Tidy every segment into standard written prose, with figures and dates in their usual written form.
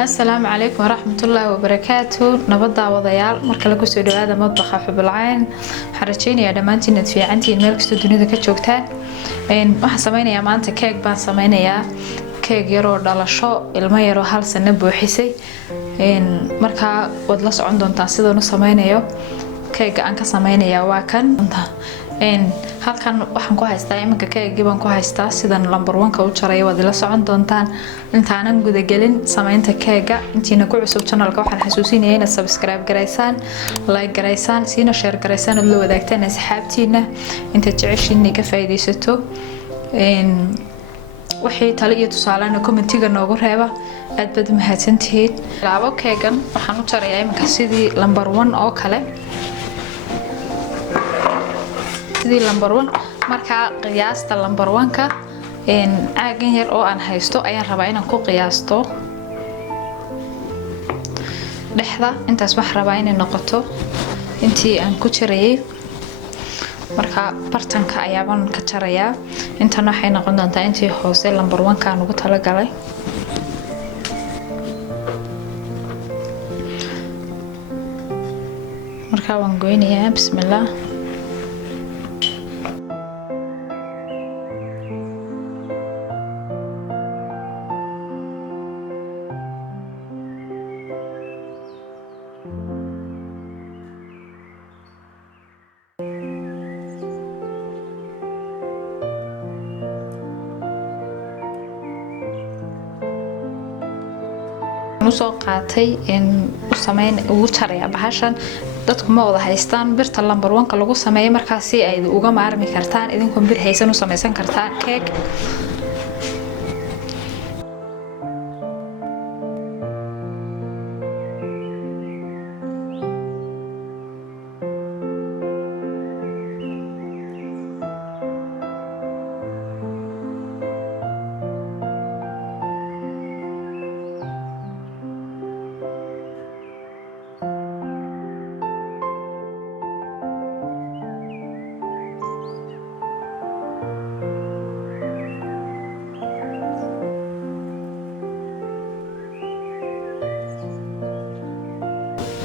السلام عليكم ورحمة الله وبركاته. نبض وضيال مركل كسر هذا مطبخ حب العين حرتشيني يا دمانتي ندفي عندي الملك سودوني ذا كتشوكتان إن واحد سمينا يا مانت كيك بان سمينا يا كيك يرو دلاشو ilma yaro hal sano buuxisay marka wad la socon doontaa sida uu sameeyo keega aan ka sameeynaya waa kan halkan waxaan ku haystaa iminka keegii baan ku haystaa sidan number 1 ka u jaray wad la socon doontaan intaanan guda gelin sameynta keega intiina ku cusub channelka waxaan xasuusinayaa inaad subscribe gareysaan like gareysaan siina share gareysaan oo la wadaagtaan asxaabtiina inta jeceshiin ka faa'iideysato waxay talo iyo tusaalana commentiga noogu reeba aad bad mahadsantihiin laabo keegan waxaan u jarayaa iminka sidii number 1 oo kale sidii number 1 marka qiyaasta number 1 ka aagan yar oo aan haysto ayaan rabaa inaan ku qiyaasto dhexda intaas wax rabaa inay noqoto intii aan ku jarayay marka bartanka ayaan ka jarayaa inta waxay noqon doontaa intii hoose number 1 ka ugu tala galay marka waan goynayaa bismillaah soo qaatay in u sameyn ugu jaraya bahashan dadku ma wada haystaan birta number 1 ka lagu sameeyo markaas si ay uga maarmi kartaan idinku bir haysan u sameysan kartaan cake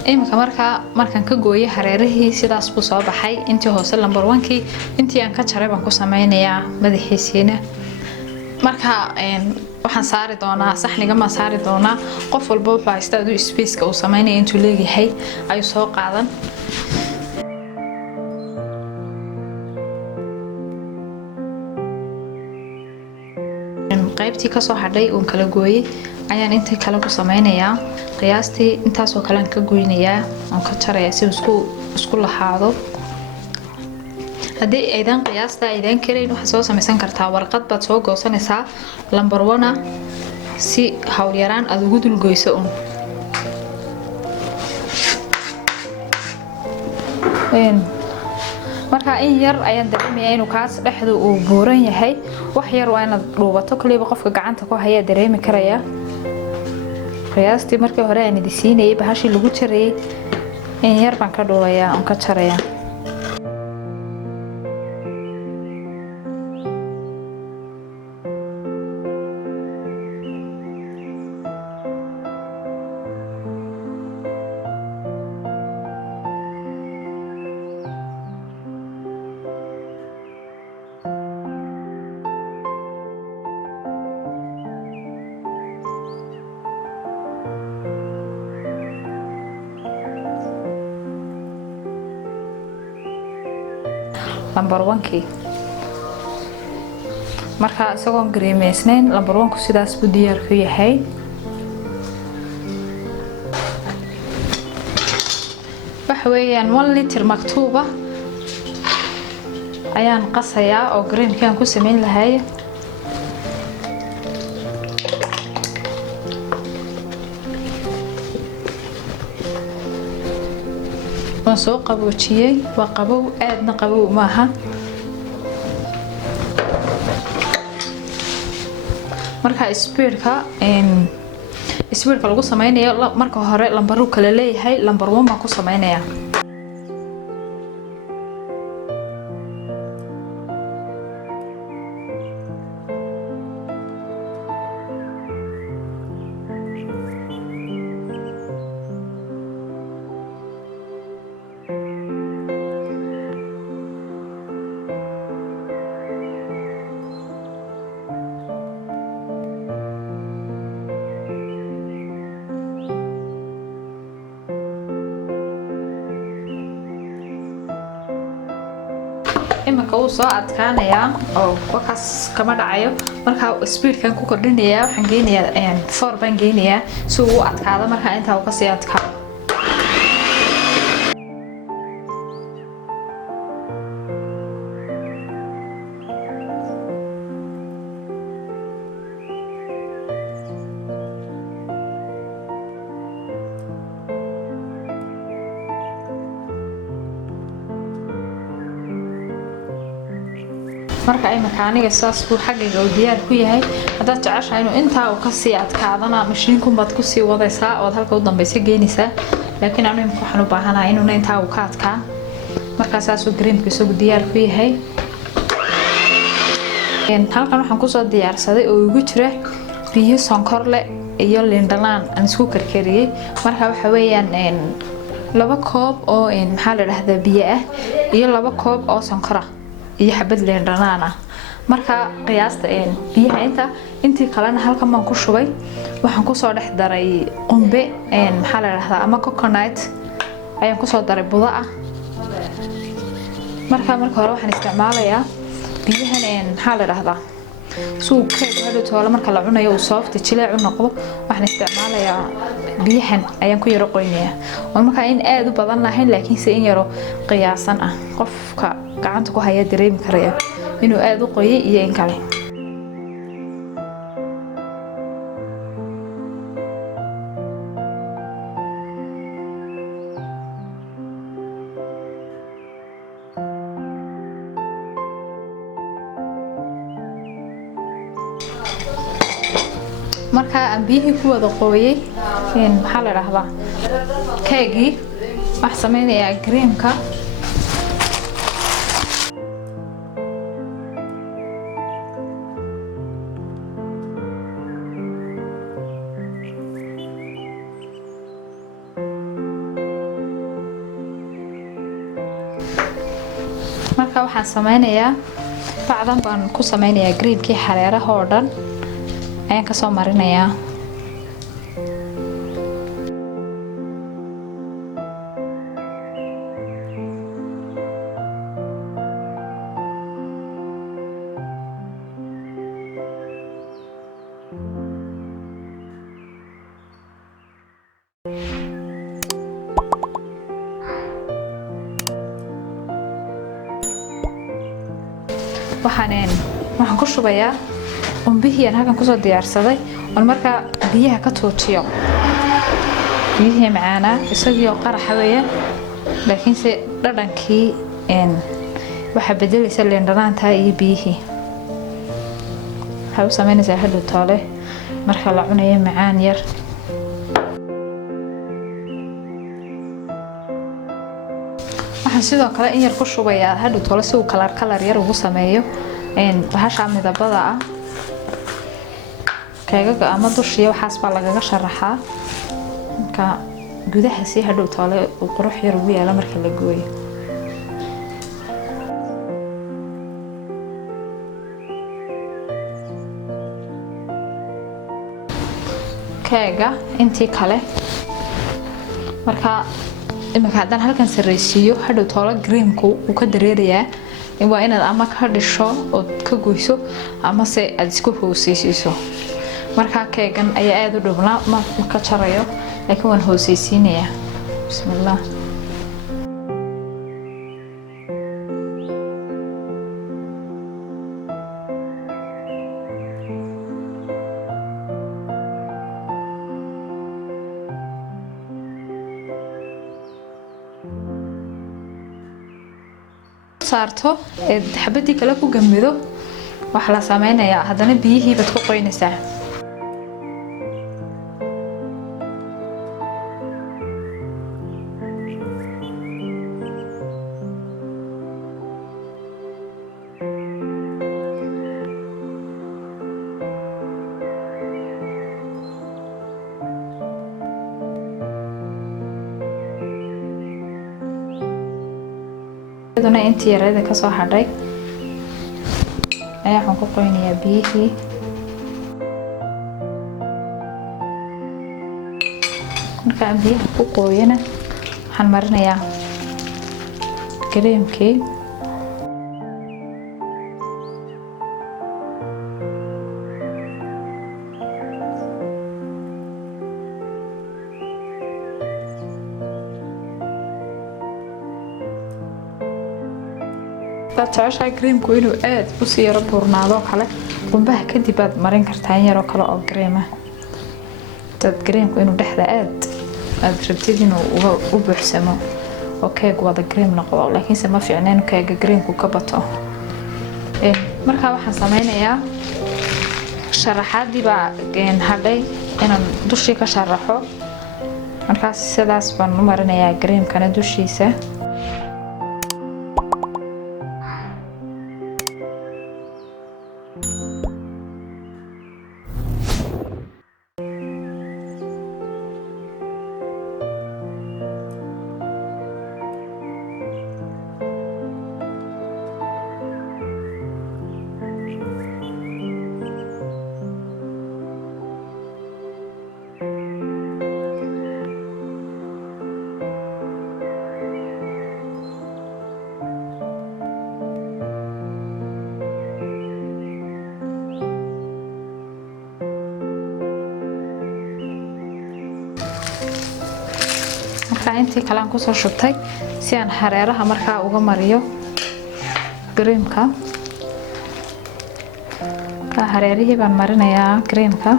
imika markaan ka gooyay hareerihii sidaas buu soo baxay intii hoose number 1 kii intii aan ka jaray baan ku sameynayaa madaxiisina marka waxaan saari doonaa saxniga ma saari doonaa qof walba wuxuu haystaa uu space ka uu sameynay intuu leeyahay ay soo qaadan qaybtii ka soo hadhay oo kala gooyay ayaan inta kala ku sameynayaa qiyaastii intaas oo kale ka goynayaa oo ka jaraya si isku lahaado hadii aydan qiyaasta aydan kareyn waxa soo sameysan kartaa warqad baad soo goosanaysaa number 1 si hawl yaraan aad ugu dul goyso marka in yar ayaan dareemayaa inuu kaas dhexdu uu buuran yahay wax yar waa inaad dhuubato kaliya qofka gacanta ku haya dareemi karaya qiyaastii markii hore aan idisiinay bahashii lagu jaray in yar baan ka dhuubayaa oo ka jarayaa number 1 kii marka isagoo gareemeysnayn number 1 ku sidaas buu diyaar ku yahay waxa weeyaan 1 liter maktuuba ayaan qasayaa oo greenkaan ku sameyn lahay soo qaboojiyay waa qabow aadna qabow maaha marka speedka lagu sameynayo marka hore lambaru kala leeyahay number 1 baan ku sameynayaa imika uu soo adkaanaya oo wakaas kama dhacayo marka speed kan ku kordhinaya waxaan geynayaa 4 baan geynayaa si uu adkaado marka inta uu ka sii adkaado marka ay makaaniga saas ku xaqiiqo diyaar ku yahay hada jeceshahay inuu inta uu ka sii adkaadana mashiinku baad ku sii wadaysaa oo halka u dambeysay geynaysaa laakiin aan imka waxaan u baahanahay inuu inta uu ka adkaa marka saas uu creamkiisu diyaar ku yahay halkan waxaan ku soo diyaarsaday oo ugu jira biyo sonkor leh iyo liin dhanaan aan isku karkariyay marka waxa weeyaan 2 koob oo maxaa la yiraahdaa biyo ah iyo 2 koob oo sonkor ah iyo xabad liin dhanaan ah marka qiyaasta biyaha intii kalena halkan baan ku shubay waxaan ku soo dhex daray qumbe maxaa la yiraahdaa ama coconut ayaan ku soo daray budo ah marka hore waxaan isticmaalayaa biyahan maxaa la yiraahdaa suuqeed hada toole marka la cunayo uu soft jileec u noqdo waxaan isticmaalayaa biyahan ayaan ku yaro qoynayaa oo marka in aad u badan lahayn laakiin si in yaro qiyaasan ah qofka gacanta ku haya dareemi karaya inuu aad u qoyay iyo in kale marka aan biyihii ku wada qooyay maxaa la yiraahdaa keegii wax sameynaya creamka marka waxaan sameynayaa bacdan baan ku sameynayaa creamkii xareeraha oo dhan ayaan ka soo marinayaa waxaan ku shubayaa qumbihi aan halkan ku soo diyaarsaday oo marka biyaha ka toojiyo biyihii macaana isagoo qarax weeyaan laakiin se dhadhankii waxa bedelaysa liin dhanaanta iyo biyihii waxa u sameynaysaa hadhow toole marka la cunayo macaan yar waxaan sidoo kale in yar ku shubayaa hadhow toole si uu kalar yar ugu sameeyo bahasha midabada ah keegaga ama dushiya waxaas baa lagaga sharaxaa marka gudaha si hadhow toole uu qurux yar ugu yaala marka la gooyo keega intii kale marka imika haddaan halkan sarreysiiyo hadhow toole creamku uu ka dareerayaa waa inaad ama ka dhisho oo ka goyso ama se aad isku hooseysiiso marka keegan ayaa aad u dhubnaa ma ka jarayo laakiin waan hooseysiinayaa bismillah saarto xabadii kale ku gamido waxa la sameeynaya hadana biyihii bad ku qoynaysaa aduna intii yarada ka soo hadhay ayaa waxaan ku qoynayaa biyihii marka aan biyaha ku qoyana waxaan marinayaa creamkii لا تعشى كريم كوينو آد بصي ربورنا ذوق على قنبها كدي بعد مرين كرتين يرو كلا أو كريمة تد كريم كوينو دحدة آد ربتدينه وبحسمه وكيك وهذا كريم نقوى لكن سما في عنين كيك كريم كوكبته marka waxaan sameeynaa sharaxaadii baa hadhay inaan dushii ka sharaxo markaas sidaas baan u marinayaa creamkana dushiisa intii kale aan ku soo shubtay si aan hareeraha markaa uga mariyo creamka hareerihii baan marinayaa creamka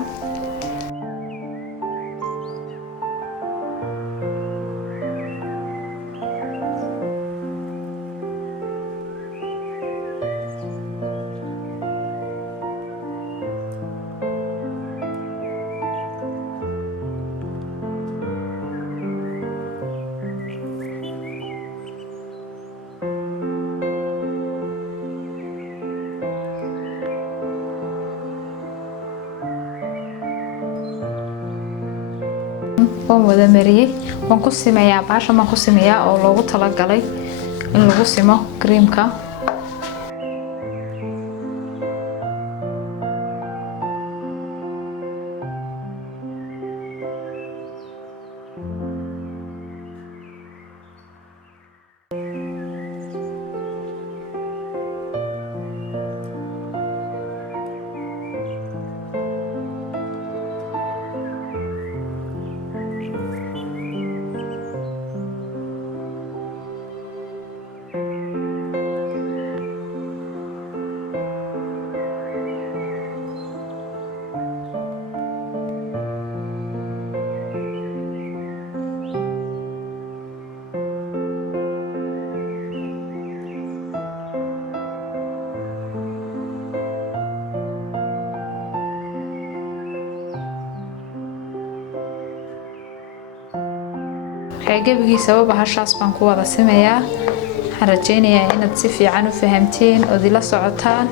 wada mariyay waan ku sameeyaa baasha ma ku sameeyaa oo loogu tala galay in lagu simo creamka xageebigi sabab hashaas baan ku wada sameeyaa waxaan rajaynayaa inaad si fiican u fahamteen oo dila socotaan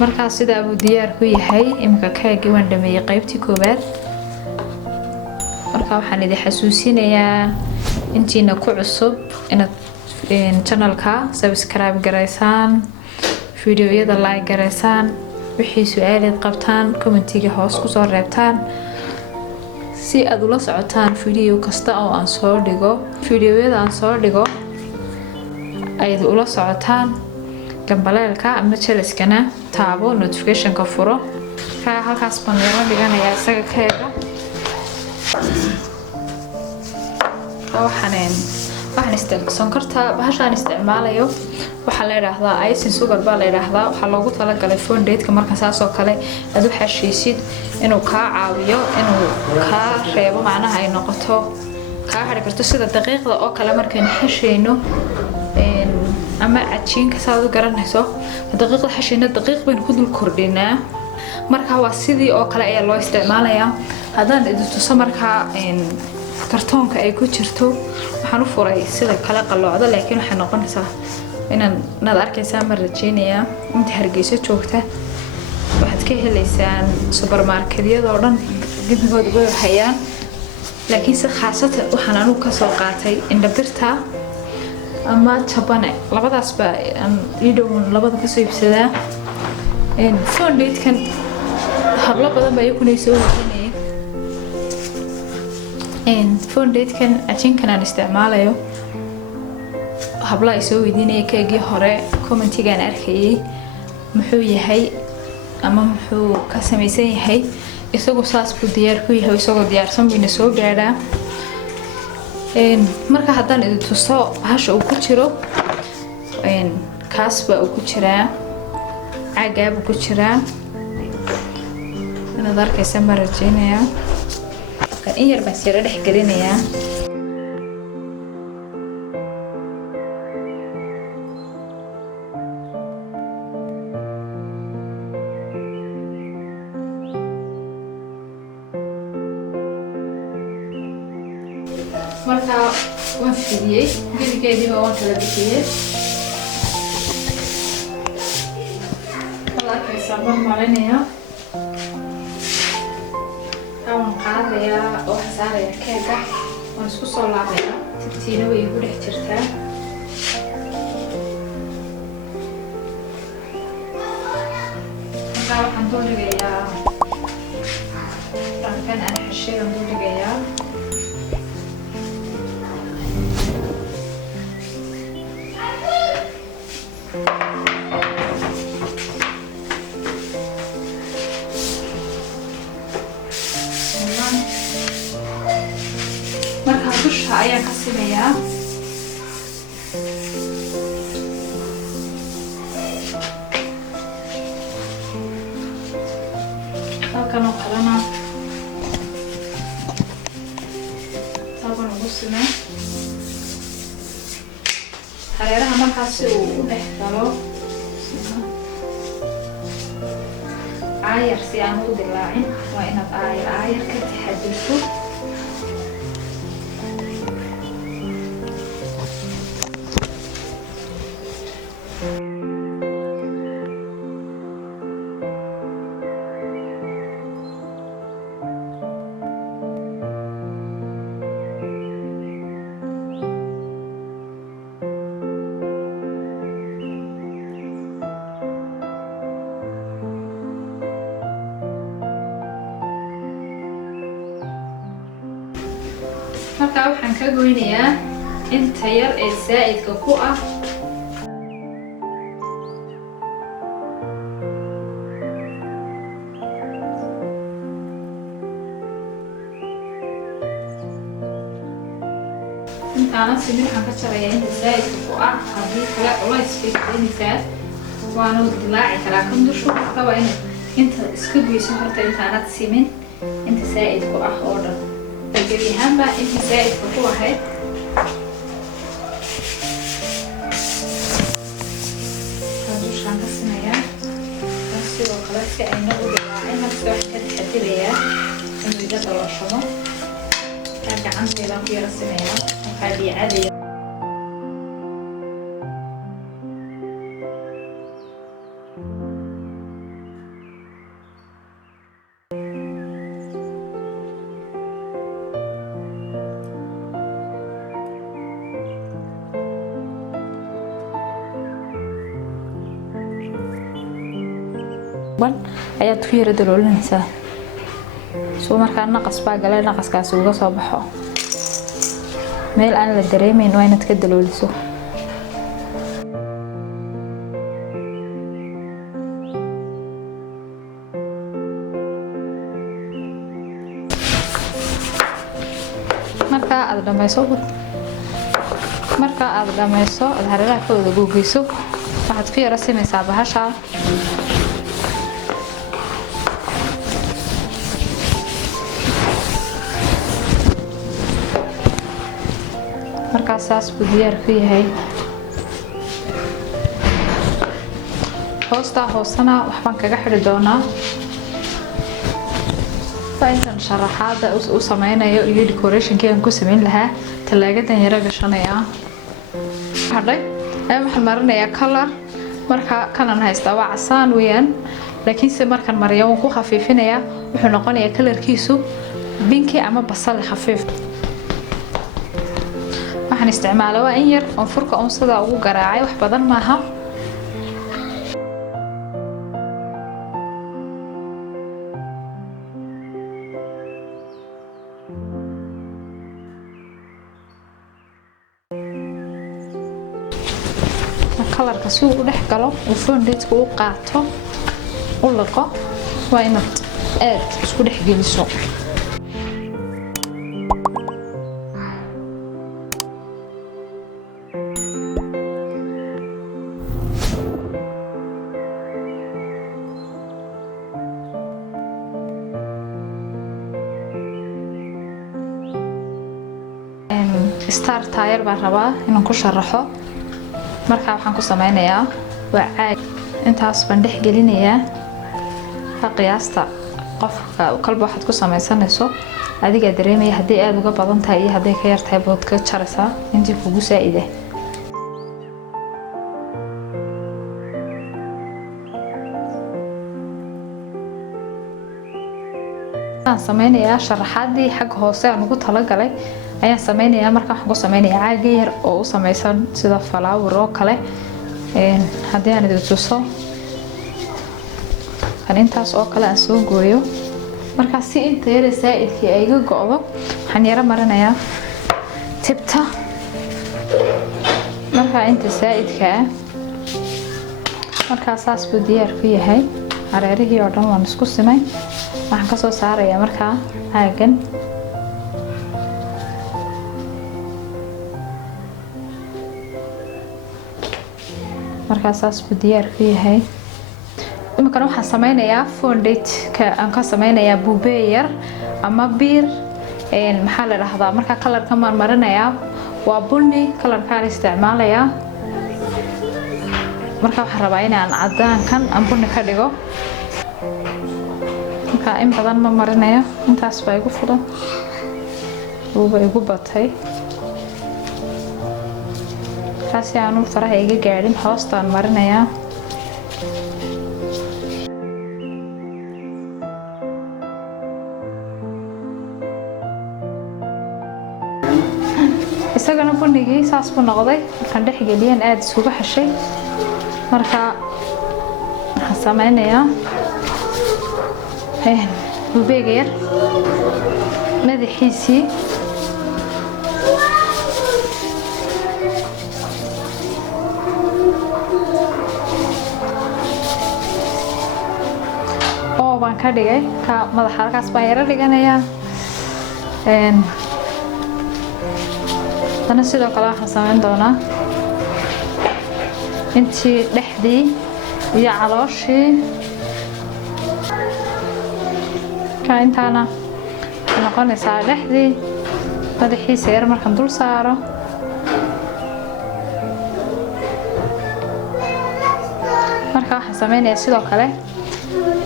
markaas sida uu diyaar ku yahay imka kaagi waan dhameeyay qaybtii koobaad marka waxaan idin xasuusinayaa intiina ku cusub inaad channelka subscribe gareysaan videoyada like gareysaan wixii su'aalaad qabtaan commentiga hoos ku soo reebtaan si aad ula socotaan video kasta oo aan soo dhigo videoyada aan soo dhigo ay ula socotaan gambaleelka ama jeliskana taabo notification-ka furo halkaas baan yaro dhiganayaa isaga keega waxaan sonkorta bahashaan isticmaalayo waxaa la yiraahdaa icing sugar baa la yiraahdaa waxaa loogu talagalay fondate-ka marka saas oo kale aad u xashiisid inuu ka caawiyo inuu ka reebo macnaha ay noqoto ka hari karto sida daqiiqda oo kale markaan xashayno ama cajiinka saad u garanayso daqiiqda xashayna daqiiq baan ku dul kordhinaa marka waa sidii oo kale ayaa loo isticmaalayaa haddaan idin tuso markaa kartoonka ay ku jirto waxaan u furay sida kale qalloocda laakiin waxay noqonaysaa inaad arkaysaa ma rajaynayaa inta Hargeysa joogta waxaad ka helaysaan supermarketyada oo dhan gidgood way hayaan laakiin si khaasatan waxaan anigu ka soo qaatay indhabirta ama jabane labadaas ba aan idhow labada ka soo iibsadaa fondate-kan hablo badan baa ku soo weydiinayeen fondate-kan ajinkan aan isticmaalayo habla ay soo weydiinayay keegii hore commentigaan arkayay muxuu yahay ama muxuu ka samaysan yahay isagoo saas buu diyaar ku yahay isagoo diyaarsan buu soo gaadhaa marka haddaan idin tuso bahasha uu ku jiro kaas baa uu ku jiraa caagaa buu ku jiraa inaad arkaysa ma rajaynayaa kan in yar baan sira dhex gelinayaa marka waan fidiyay geedkeedii baa waan kala bixiyay laakiin sabab malinaya waan qaadayaa oo saaraya keega waan isku soo laabayaa tirtiina way igu dhex jirtaa marka waxaan dul dhigayaa dhankan aan xashayaan dul dhigayaa marka dusha ayaan ka simayaa halkan oo kalena taban ugu simay hareeraha markaas si uu u dhex galo aayar si aan u dilaacin waa inaad aayar ka taxadirto marka waxaan ka goynayaa inta yar ee zaa'idka ku ah intaana simin waxaan ka jarayaa inta zaa'idka ku ah haddii kale culays bay keenaysaa waana dilaaci karaa kan dushu markaba inta iska goyso horta intaanad simin inta zaa'id ku ah oo dhan gebi ahaanba inta zaa'idka ku ahayd dushaan ka simayaa sidoo kale si ayna u dilaacin marka waxaan ka taxadirayaa inuu iga dalashamo kaa gacanteedaan ku yara simayaa markaa dhiicadaya ayaad ku yara daloolinaysaa soo markaa naqas baa galay naqaskaasi uga soo baxo meel aan la dareemayn waa inaad ka dalooliso markaa aad dhamayso aad hareeraha ka wada googeyso waxaad ku yara simaysaa bahasha markaas saas buu diyaar ku yahay hoosana waxbaan kaga xidhi doonaa intan sharaxaada u sameynayo iyo decorationkii aan ku sameyn lahaa talaagadan yara gashanaya hadhay waxaan marinayaa color marka kanan haystaa waa casaan weeyaan laakiin se markaan mariyo waan ku khafiifinayaa wuxuu noqonayaa kalarkiisu binki ama basal khafiif waxaan isticmaalaa waa in yar oo furka oo sida ugu garaacay wax badan maaha kalarka si uu dhex galo oo fondant-ka uu qaato u laqo waa inaad aad isku dhex geliso star tire baan rabaa inaan ku sharaxo marka waxaan ku sameynayaa waa caag intaas baan dhex gelinayaa qiyaasta qofka kalba waxaad ku sameysanayso adiga dareemaya haddii aad uga badan tahay iyo haddii ka yar tahay bood ka jaraysaa intii kugu saa'ida waxaan sameynayaa sharaxaadii xagga hoose aan ugu talagalay ayaan sameynayaa marka waxaan ku sameynayaa caag yar oo u sameysan sida flower oo kale haddii aan idin tuso kan intaas oo kale aan soo gooyo marka si inta yar saa'idkii ay iga go'do waxaan yara marinayaa tibta marka inta saa'idka marka saas buu diyaar ku yahay hareerihii oo dhan waan isku simay waxaan ka soo saarayaa marka caagan marka saas buu diyaar ku yahay imika waxaan sameynayaa fondant-ka aan ka sameynayaa buubee yar ama biir maxaa la dhahdaa marka kalarka maan marinayaa waa bunni kalarkaan isticmaalayaa marka waxaan rabaa inaan cadaankan aan bunni ka dhigo marka in badan ma marinayo intaas baa igu fulan buuba igu batay kaasi aanu faraha iga gaadhin hoostaan marinayaa isagana bunigii saas buu noqday markaan dhex geliyeen aad isugu xashay marka waxaan sameynayaa buubeega yar madaxiisii oo baan ka dhigay ka madaxa halkaas baan yara dhiganayaa أنا سيدا كلا حسامين دونا انتي لحدي يا علاشي كاين تانا نقول نساعد لحدي هذا حي سير مركم دول سعره مركا حسامين يا سيدا كلا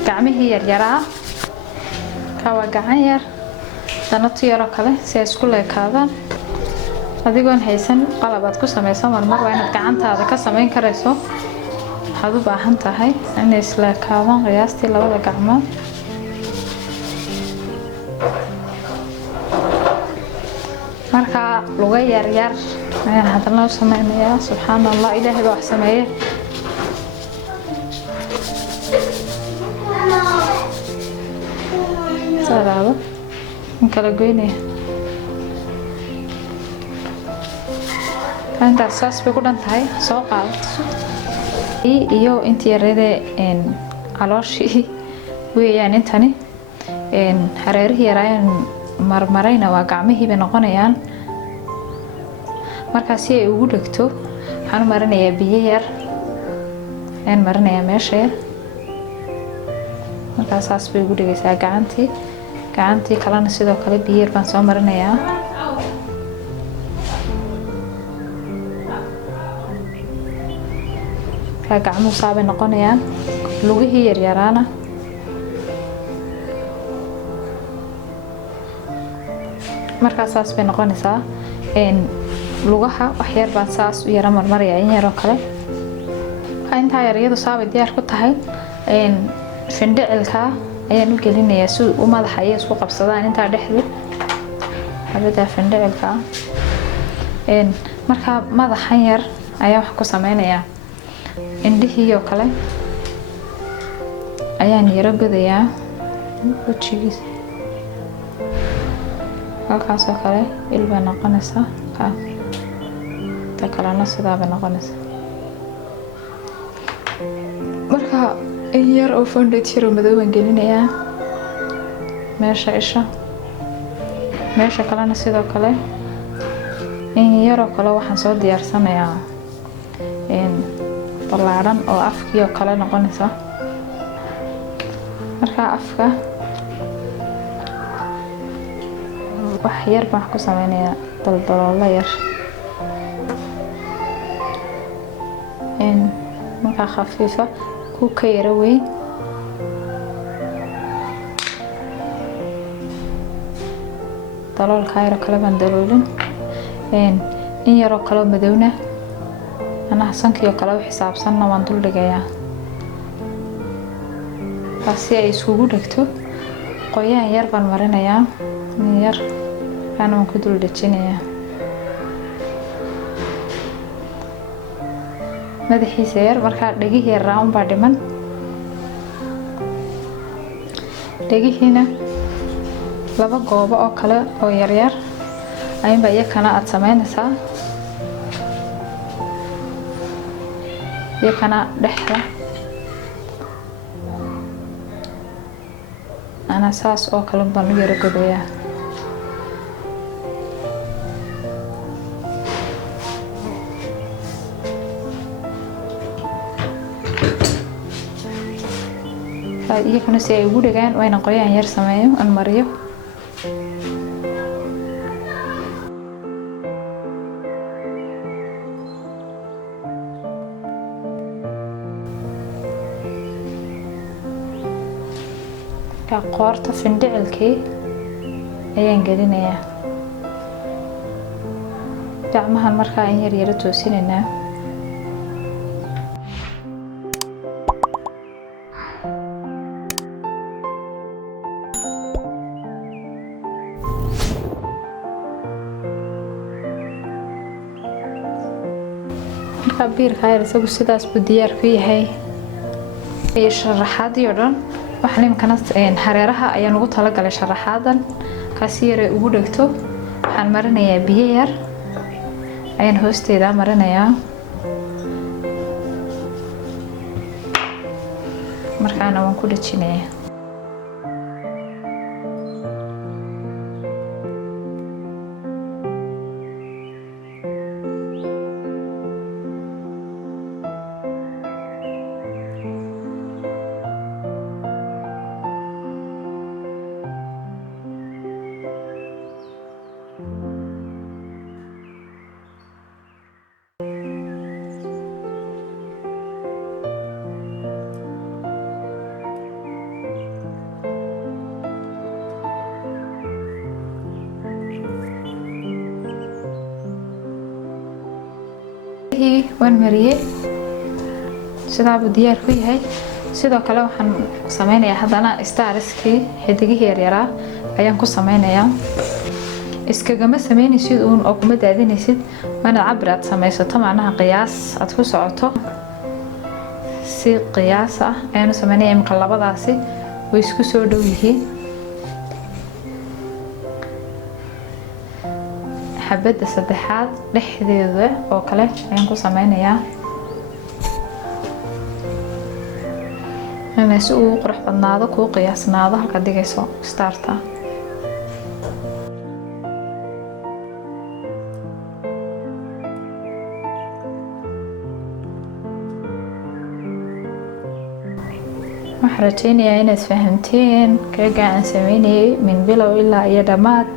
قعمي هي اليرا كوا قعير دانتو يرا كلا سيس كله كذا adigoon haysan qalab aad ku sameysan mar waa inaad gacantaada ka sameyn karayso waxaad u baahan tahay in isla kaadaan qiyaastii labada gacmood marka luga yar yar ayaan hadalna u sameynayaa subxaan allah ilaahay baa wax sameeye salaado in kala goynaya أنت أساس بيكون أنتهي سوق iyo intii yarade calooshii weeyaan intani hareerihii yaraan marmarayna waa gacmihii bay noqonayaan marka si ay ugu dhagto waxaan marinayaa biyo yar aan marinayaa meesha marka saas bay ugu dhigaysaa gacantii kalena sidoo kale biyo yar baan soo marinayaa gacmuhu saabay noqonayaan lugihii yaryaraana markaasaas bay noqonaysaa lugaha wax yar baan saas u yara marmaraya in yaroo kale intaa yar iyadu saabay diyaar ku tahay findhicilka ayaan u gelinayaa si u madaxa ay isku qabsadaan intaa dhexda xabada findhicilka marka madaxan yar ayaa wax ku sameynaya indhihiyo kale ayaan yara godayaa wajigiisa halkaas oo kale ilba noqonaysa ta kalena sidaaba noqonaysa marka in yar oo foundation madow aan gelinayaa meesha isha meesha kalena sidoo kale in yar oo kale waxaan soo diyaarsanayaa ballaaran oo afkiyo kale noqonaysa marka afka wax yar baan ku sameynayaa daldaloolo yar marka khafiifa ku ka yara weyn daloolka yar kale baan daloolin in yar oo kale madowna ana sankiyo kale u xisaabsanna waan dul dhigayaa si ay isugu dhigto qoyaan yar baan marinayaa yar aan ku dul dhajinayaa madaxiisa yar marka dhagihi round baa dhiman dhagihiina laba goobo oo kale oo yar yar ayba iyakana aad sameynaysaa iyakana dhexda ana saas oo kale baan u yara godayaa iyakuna si ay ugu dhagaan waa inaan qoyaan yar sameeyo aan mariyo qoorta findhicilkii ayaan gelinayaa gacmahan markaa in yar yara toosinaynaa markaa biirka yar isagu sidaas buu diyaar ku yahay iyo sharaxaadii oo dhan waxaan imkana hareeraha ayaan ugu talagalay sharaxaadan kaasi yar ugu dhigto waxaan marinayaa biyo yar ayaan hoosteeda marinayaa markaana waan ku dhajinayaa waan mariyay sidaabuu diyaar ku yahay sidoo kale waxaan sameynayaa haddana starskii xidigihii yaryaraa ayaan ku sameynayaa iskagama sameynaysid uun oo kuma daadinaysid waanaad cabir aad samaysato macnaha qiyaas aad ku socoto si qiyaas ah ayaanu sameynaya imika labadaasi way isku soo dhow yihiin xabadda saddexaad dhexdeeda oo kale ayaan ku sameynayaa si uu qurux badnaado kuu qiyaasnaado halkaad dhigayso starta waxaan rajeynayaa inaad fahamteen keega aan sameynayay min bilow ilaa iyo dhammaad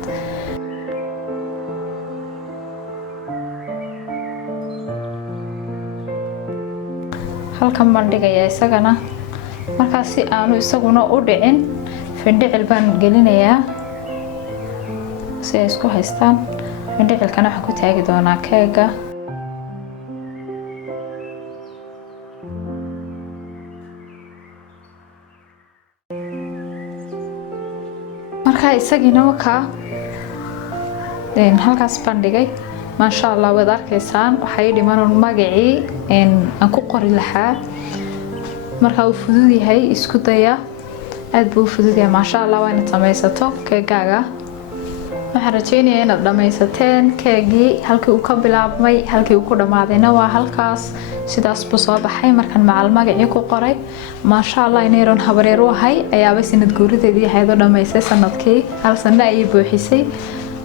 halkan baan dhigayaa isagana markaas si aanu isaguna u dhicin findhicil baan gelinayaa si ay isku haystaan findhicilkana waxaan ku taagi doonaa keega markaa isagina wakaa halkaas baan dhigay ما شاء الله وذاك كيسان وحيدي مرون ماجعي إن أنكو قري لحى مركو فدودي هاي إسكتيا أدبو فدودي ما شاء الله وين تميستو كجاجا محرجيني أنا دميستين كجي هالكي وكبلابمي هالكي وكدمادينا وهالكاس sidaas buu soo baxay markan macal magaciisa ku qoray ma sha Allah inayron habareero hay ayaaba sanad guurideedii haydo dhameysay sanadkii hal sano ay buuxisay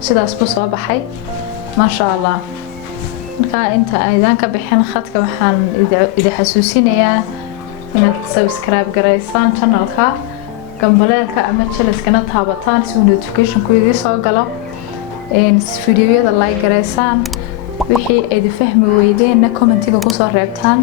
sidaas buu soo baxay ma sha Allah marka inta aydan ka bixin khadka waxaan idin xasuusinayaa inaad subscribe gareysaan channelka gambaleelka ama channelkana taabataan si notification ku idin soo galo videoyada like gareysaan wixii ay fahmi weydeen commentiga ku soo reebtaan